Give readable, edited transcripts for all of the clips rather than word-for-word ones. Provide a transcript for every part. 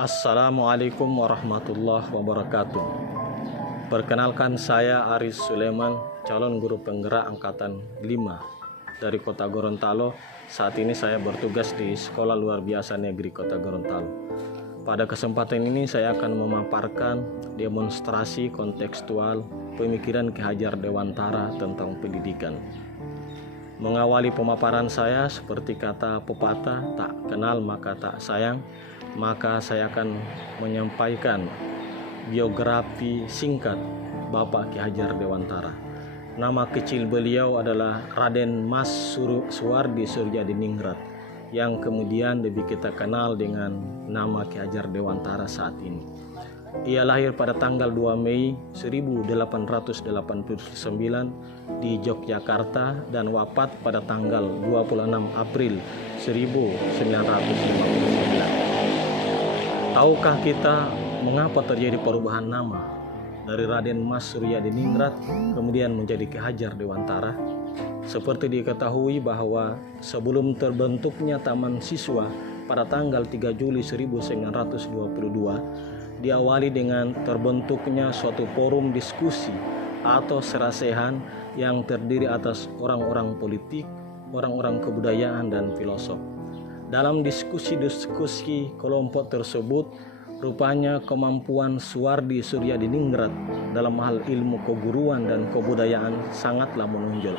Assalamualaikum warahmatullahi wabarakatuh. Perkenalkan, saya Aris Sulaiman, calon guru penggerak angkatan 5 dari Kota Gorontalo. Saat ini saya bertugas di Sekolah Luar Biasa Negeri Kota Gorontalo. Pada kesempatan ini saya akan memaparkan demonstrasi kontekstual pemikiran Ki Hajar Dewantara tentang pendidikan. Mengawali pemaparan saya seperti kata pepatah, tak kenal maka tak sayang, maka saya akan menyampaikan biografi singkat Bapak Ki Hajar Dewantara. Nama kecil beliau adalah Raden Mas Suwardi Suryadiningrat, yang kemudian lebih kita kenal dengan nama Ki Hajar Dewantara saat ini. Ia lahir pada tanggal 2 Mei 1889 di Yogyakarta dan wafat pada tanggal 26 April 1959. Tahukah kita mengapa terjadi perubahan nama dari Raden Mas Suryadiningrat kemudian menjadi Ki Hajar Dewantara? Seperti diketahui bahwa sebelum terbentuknya Taman Siswa pada tanggal 3 Juli 1922 diawali dengan terbentuknya suatu forum diskusi atau serasehan yang terdiri atas orang-orang politik, orang-orang kebudayaan, dan filosof. Dalam diskusi-diskusi kelompok tersebut, rupanya kemampuan Suwardi Suryadiningrat dalam hal ilmu keguruan dan kebudayaan sangatlah menonjol.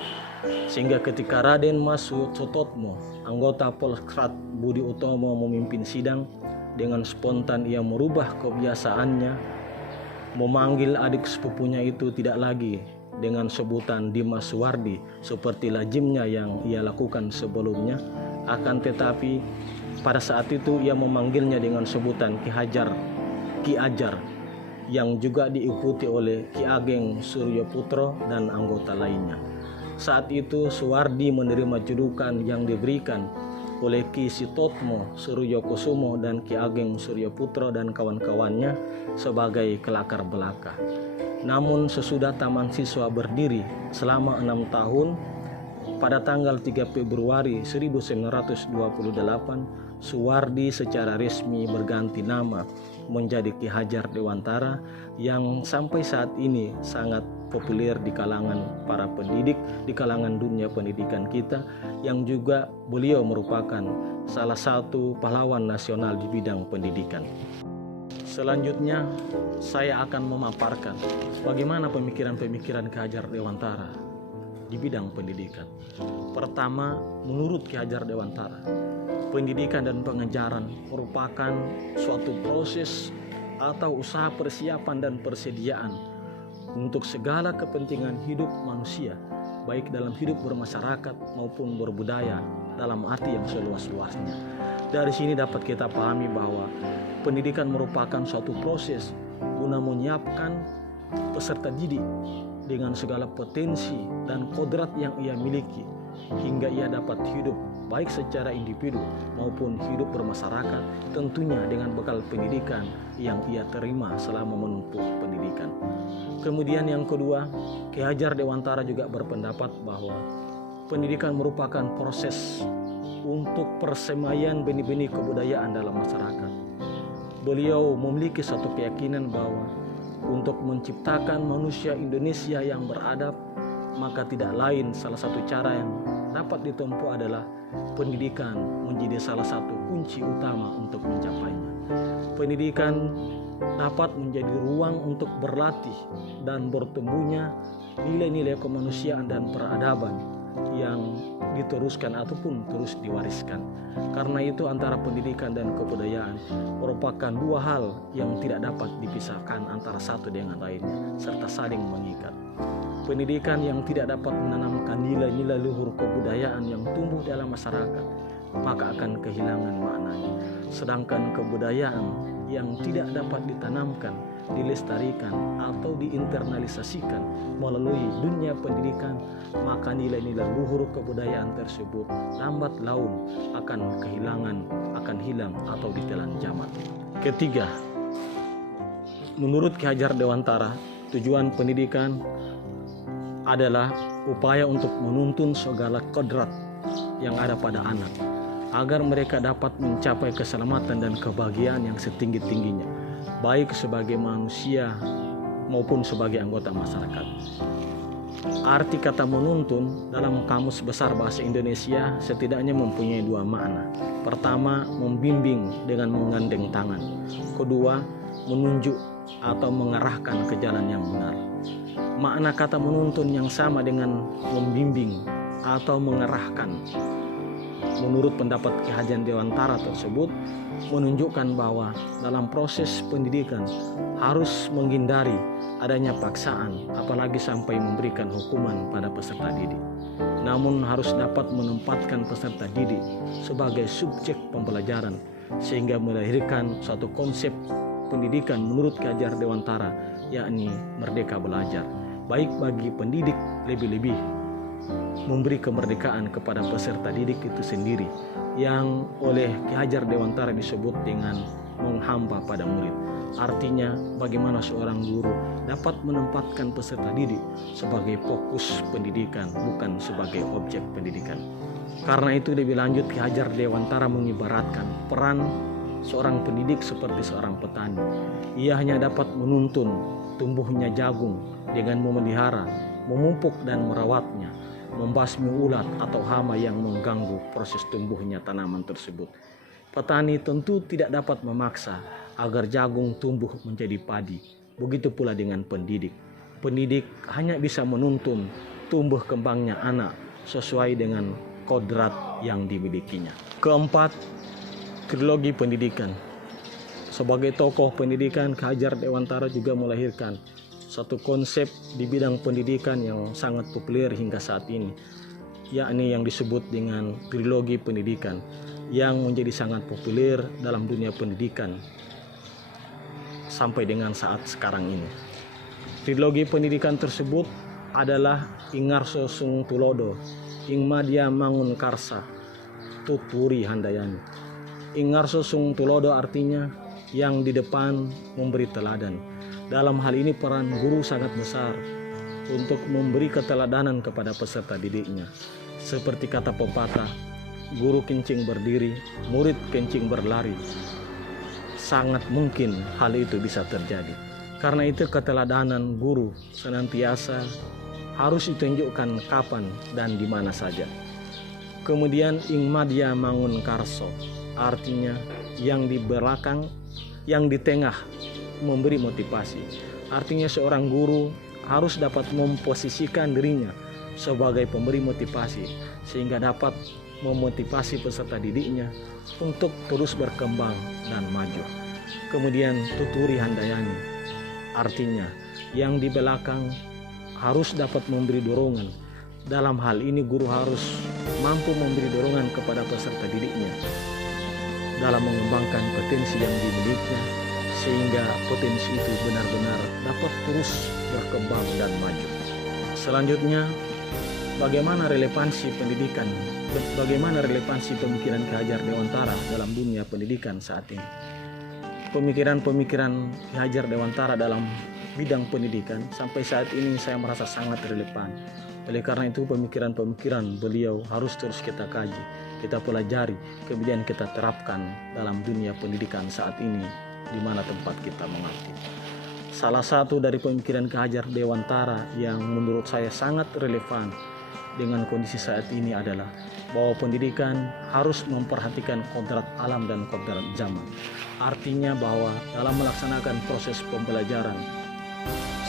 Sehingga ketika Raden Mas Sutotmo, anggota Polskrat Budi Utomo memimpin sidang, dengan spontan ia merubah kebiasaannya, memanggil adik sepupunya itu tidak lagi dengan sebutan Dimas Suwardi seperti lazimnya yang ia lakukan sebelumnya, akan tetapi pada saat itu ia memanggilnya dengan sebutan Ki Hajar, Ki Ajar, yang juga diikuti oleh Ki Ageng Suryoputro dan anggota lainnya. Saat itu Suwardi menerima julukan yang diberikan oleh Ki Sitotmo Suryokusumo dan Ki Ageng Suryoputro dan kawan-kawannya sebagai kelakar belaka. Namun sesudah Taman Siswa berdiri selama 6 tahun, pada tanggal 3 Februari 1928, Suwardi secara resmi berganti nama menjadi Ki Hajar Dewantara, yang sampai saat ini sangat populer di kalangan para pendidik, di kalangan dunia pendidikan kita, yang juga beliau merupakan salah satu pahlawan nasional di bidang pendidikan. Selanjutnya saya akan memaparkan bagaimana pemikiran-pemikiran Ki Hajar Dewantara di bidang pendidikan. Pertama, menurut Ki Hajar Dewantara, pendidikan dan pengajaran merupakan suatu proses atau usaha persiapan dan persediaan untuk segala kepentingan hidup manusia, baik dalam hidup bermasyarakat maupun berbudaya dalam arti yang seluas-luasnya. Dari sini dapat kita pahami bahwa pendidikan merupakan suatu proses guna menyiapkan peserta didik dengan segala potensi dan kodrat yang ia miliki, hingga ia dapat hidup baik secara individu maupun hidup bermasyarakat, tentunya dengan bekal pendidikan yang ia terima selama menempuh pendidikan. Kemudian yang kedua, Ki Hajar Dewantara juga berpendapat bahwa pendidikan merupakan proses untuk persemaian benih-benih kebudayaan dalam masyarakat. Beliau memiliki satu keyakinan bahwa untuk menciptakan manusia Indonesia yang beradab, maka tidak lain salah satu cara yang dapat ditempuh adalah pendidikan menjadi salah satu kunci utama untuk mencapainya. Pendidikan dapat menjadi ruang untuk berlatih dan bertumbuhnya nilai-nilai kemanusiaan dan peradaban yang diteruskan ataupun terus diwariskan. Karena itu antara pendidikan dan kebudayaan merupakan dua hal yang tidak dapat dipisahkan antara satu dengan lainnya, serta saling mengikat. Pendidikan yang tidak dapat menanamkan nilai-nilai luhur kebudayaan yang tumbuh dalam masyarakat, maka akan kehilangan maknanya. Sedangkan kebudayaan yang tidak dapat ditanamkan, dilestarikan, atau diinternalisasikan melalui dunia pendidikan, maka nilai-nilai luhur kebudayaan tersebut lambat laun akan hilang atau ditelan zaman. Ketiga, menurut Ki Hajar Dewantara, tujuan pendidikan adalah upaya untuk menuntun segala kodrat yang ada pada anak agar mereka dapat mencapai keselamatan dan kebahagiaan yang setinggi-tingginya, baik sebagai manusia maupun sebagai anggota masyarakat. Arti kata menuntun dalam Kamus Besar Bahasa Indonesia setidaknya mempunyai dua makna. Pertama, membimbing dengan menggandeng tangan. Kedua, menunjuk atau mengarahkan ke jalan yang benar. Makna kata menuntun yang sama dengan membimbing atau mengarahkan, menurut pendapat Ki Hajar Dewantara tersebut, menunjukkan bahwa dalam proses pendidikan harus menghindari adanya paksaan, apalagi sampai memberikan hukuman pada peserta didik. Namun harus dapat menempatkan peserta didik sebagai subjek pembelajaran, sehingga melahirkan suatu konsep pendidikan menurut Ki Hajar Dewantara, yakni merdeka belajar, baik bagi pendidik, lebih-lebih memberi kemerdekaan kepada peserta didik itu sendiri, yang oleh Ki Hajar Dewantara disebut dengan menghamba pada murid. Artinya bagaimana seorang guru dapat menempatkan peserta didik sebagai fokus pendidikan, bukan sebagai objek pendidikan. Karena itu lebih lanjut Ki Hajar Dewantara mengibaratkan peran seorang pendidik seperti seorang petani. Ia hanya dapat menuntun tumbuhnya jagung dengan memelihara, memupuk dan merawatnya, membasmi ulat atau hama yang mengganggu proses tumbuhnya tanaman tersebut. Petani tentu tidak dapat memaksa agar jagung tumbuh menjadi padi. Begitu pula dengan pendidik. Pendidik hanya bisa menuntun tumbuh kembangnya anak sesuai dengan kodrat yang dimilikinya. Keempat, trilogi pendidikan. Sebagai tokoh pendidikan, Ki Hajar Dewantara juga melahirkan satu konsep di bidang pendidikan yang sangat populer hingga saat ini, yakni yang disebut dengan trilogi pendidikan, yang menjadi sangat populer dalam dunia pendidikan sampai dengan saat sekarang ini. Trilogi pendidikan tersebut adalah Ingarso Sung Tulodo, Ing Madya Mangun Karsa, Tuturi Handayani. Ingarso Sung Tulodo artinya yang di depan memberi teladan. Dalam hal ini peran guru sangat besar untuk memberi keteladanan kepada peserta didiknya. Seperti kata pepatah, guru kencing berdiri, murid kencing berlari. Sangat mungkin hal itu bisa terjadi. Karena itu keteladanan guru senantiasa harus ditunjukkan kapan dan di mana saja. Kemudian Ing Madya Mangun Karso, artinya yang di belakang, yang di tengah memberi motivasi. Artinya seorang guru harus dapat memposisikan dirinya sebagai pemberi motivasi, sehingga dapat memotivasi peserta didiknya untuk terus berkembang dan maju. Kemudian Tuturi Handayani, artinya yang di belakang harus dapat memberi dorongan. Dalam hal ini guru harus mampu memberi dorongan kepada peserta didiknya dalam mengembangkan potensi yang dimilikinya, sehingga potensi itu benar-benar dapat terus berkembang dan maju. Selanjutnya, bagaimana relevansi pendidikan, bagaimana relevansi pemikiran Ki Hajar Dewantara dalam dunia pendidikan saat ini. Pemikiran-pemikiran Ki Hajar Dewantara dalam bidang pendidikan sampai saat ini saya merasa sangat relevan. Oleh karena itu pemikiran-pemikiran beliau harus terus kita kaji, kita pelajari, kemudian kita terapkan dalam dunia pendidikan saat ini di mana tempat kita mengabdi. Salah satu dari pemikiran Ki Hajar Dewantara yang menurut saya sangat relevan dengan kondisi saat ini adalah bahwa pendidikan harus memperhatikan kodrat alam dan kodrat zaman. Artinya bahwa dalam melaksanakan proses pembelajaran,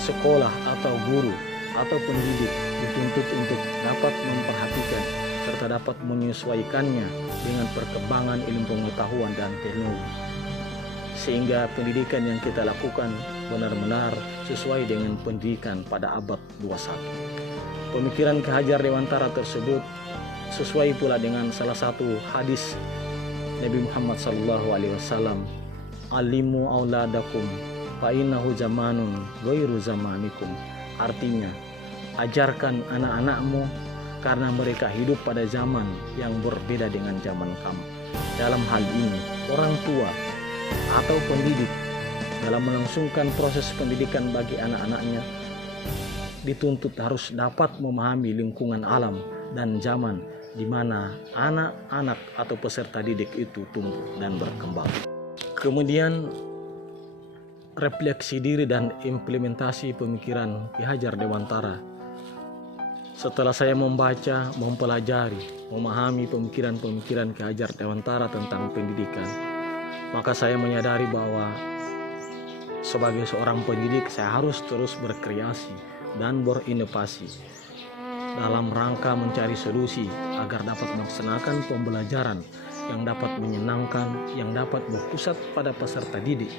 sekolah atau guru atau pendidik dituntut untuk dapat memperhatikan serta dapat menyesuaikannya dengan perkembangan ilmu pengetahuan dan teknologi, sehingga pendidikan yang kita lakukan benar-benar sesuai dengan pendidikan pada abad 21. Pemikiran Ki Hajar Dewantara tersebut sesuai pula dengan salah satu hadis Nabi Muhammad SAW, alimu auladakum fa innahu zamanun ghairu zamanikum. Artinya, ajarkan anak-anakmu karena mereka hidup pada zaman yang berbeda dengan zaman kamu. Dalam hal ini, orang tua atau pendidik dalam melangsungkan proses pendidikan bagi anak-anaknya dituntut harus dapat memahami lingkungan alam dan zaman di mana anak-anak atau peserta didik itu tumbuh dan berkembang. Kemudian refleksi diri dan implementasi pemikiran Ki Hajar Dewantara. Setelah saya membaca, mempelajari, memahami pemikiran-pemikiran Ki Hajar Dewantara tentang pendidikan, maka saya menyadari bahwa sebagai seorang pendidik saya harus terus berkreasi dan berinovasi dalam rangka mencari solusi agar dapat melaksanakan pembelajaran yang dapat menyenangkan, yang dapat berpusat pada peserta didik.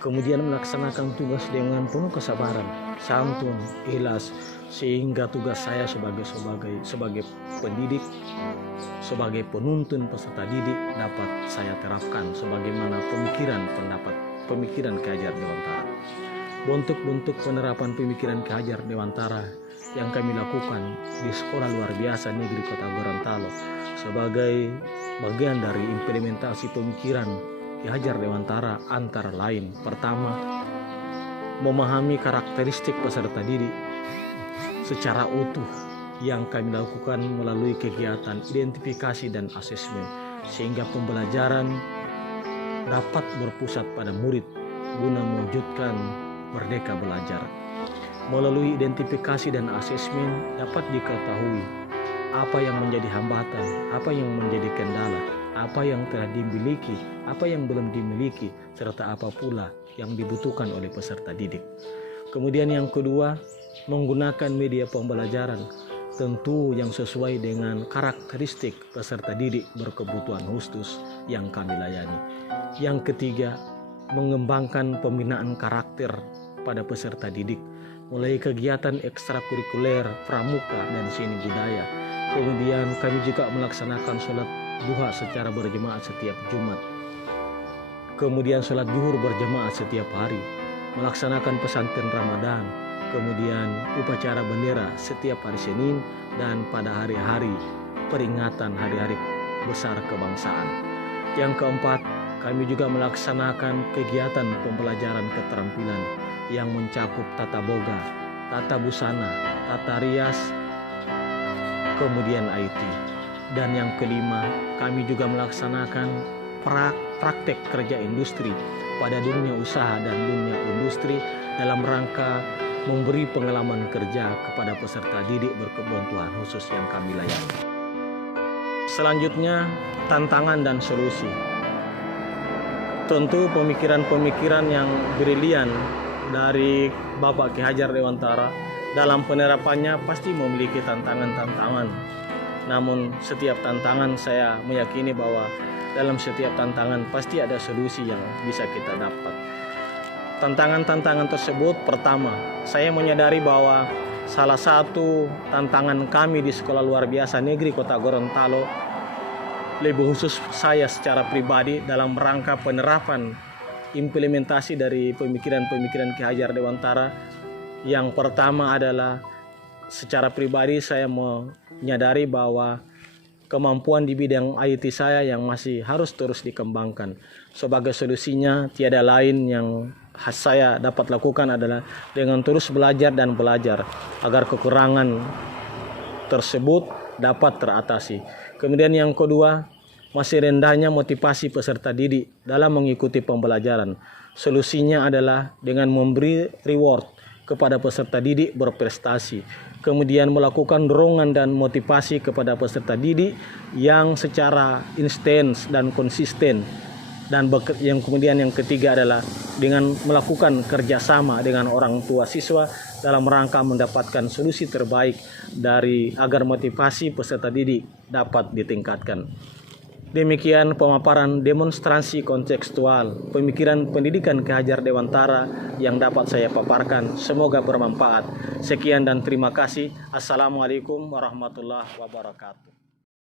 Kemudian melaksanakan tugas dengan penuh kesabaran, santun, ikhlas, sehingga tugas saya sebagai pendidik, sebagai penuntun peserta didik dapat saya terapkan sebagaimana pemikiran Ki Hajar Dewantara. Bentuk-bentuk penerapan pemikiran Ki Hajar Dewantara yang kami lakukan di Sekolah Luar Biasa Negeri Kota Gorontalo sebagai bagian dari implementasi pemikiran Ki Hajar Dewantara antara lain: pertama, memahami karakteristik peserta didik secara utuh yang kami lakukan melalui kegiatan identifikasi dan asesmen, sehingga pembelajaran dapat berpusat pada murid guna mewujudkan merdeka belajar. Melalui identifikasi dan asesmen dapat diketahui apa yang menjadi hambatan, apa yang menjadi kendala, apa yang telah dimiliki, apa yang belum dimiliki, serta apa pula yang dibutuhkan oleh peserta didik. Kemudian yang kedua, menggunakan media pembelajaran tentu yang sesuai dengan karakteristik peserta didik berkebutuhan khusus yang kami layani. Yang ketiga, mengembangkan pembinaan karakter pada peserta didik mulai kegiatan ekstrakurikuler, pramuka, dan seni budaya. Kemudian kami juga melaksanakan sholat duha secara berjemaah setiap Jumat. Kemudian sholat zuhur berjemaah setiap hari, melaksanakan pesantren Ramadan, kemudian upacara bendera setiap hari Senin, dan pada hari-hari peringatan hari-hari besar kebangsaan. Yang keempat, kami juga melaksanakan kegiatan pembelajaran keterampilan yang mencakup tata boga, tata busana, tata rias, kemudian IT. Dan yang kelima, kami juga melaksanakan praktek kerja industri pada dunia usaha dan dunia industri dalam rangka memberi pengalaman kerja kepada peserta didik berkebutuhan khusus yang kami layani. Selanjutnya, tantangan dan solusi. Tentu pemikiran-pemikiran yang brilian dari Bapak Ki Hajar Dewantara dalam penerapannya pasti memiliki tantangan-tantangan. Namun setiap tantangan saya meyakini bahwa dalam setiap tantangan pasti ada solusi yang bisa kita dapat. Tantangan-tantangan tersebut, pertama, saya menyadari bahwa salah satu tantangan kami di Sekolah Luar Biasa Negeri Kota Gorontalo, lebih khusus saya secara pribadi dalam rangka penerapan implementasi dari pemikiran-pemikiran Ki Hajar Dewantara. Yang pertama adalah secara pribadi saya menyadari bahwa kemampuan di bidang IT saya yang masih harus terus dikembangkan. Sebagai solusinya tiada lain yang saya dapat lakukan adalah dengan terus belajar dan belajar agar kekurangan tersebut dapat teratasi. Kemudian yang kedua, masih rendahnya motivasi peserta didik dalam mengikuti pembelajaran. Solusinya adalah dengan memberi reward kepada peserta didik berprestasi. Kemudian melakukan dorongan dan motivasi kepada peserta didik yang secara intens dan konsisten. Dan yang ketiga adalah dengan melakukan kerjasama dengan orang tua siswa dalam rangka mendapatkan solusi terbaik agar motivasi peserta didik dapat ditingkatkan. Demikian pemaparan demonstrasi kontekstual pemikiran pendidikan Ki Hajar Dewantara yang dapat saya paparkan. Semoga bermanfaat. Sekian dan terima kasih. Assalamualaikum warahmatullahi wabarakatuh.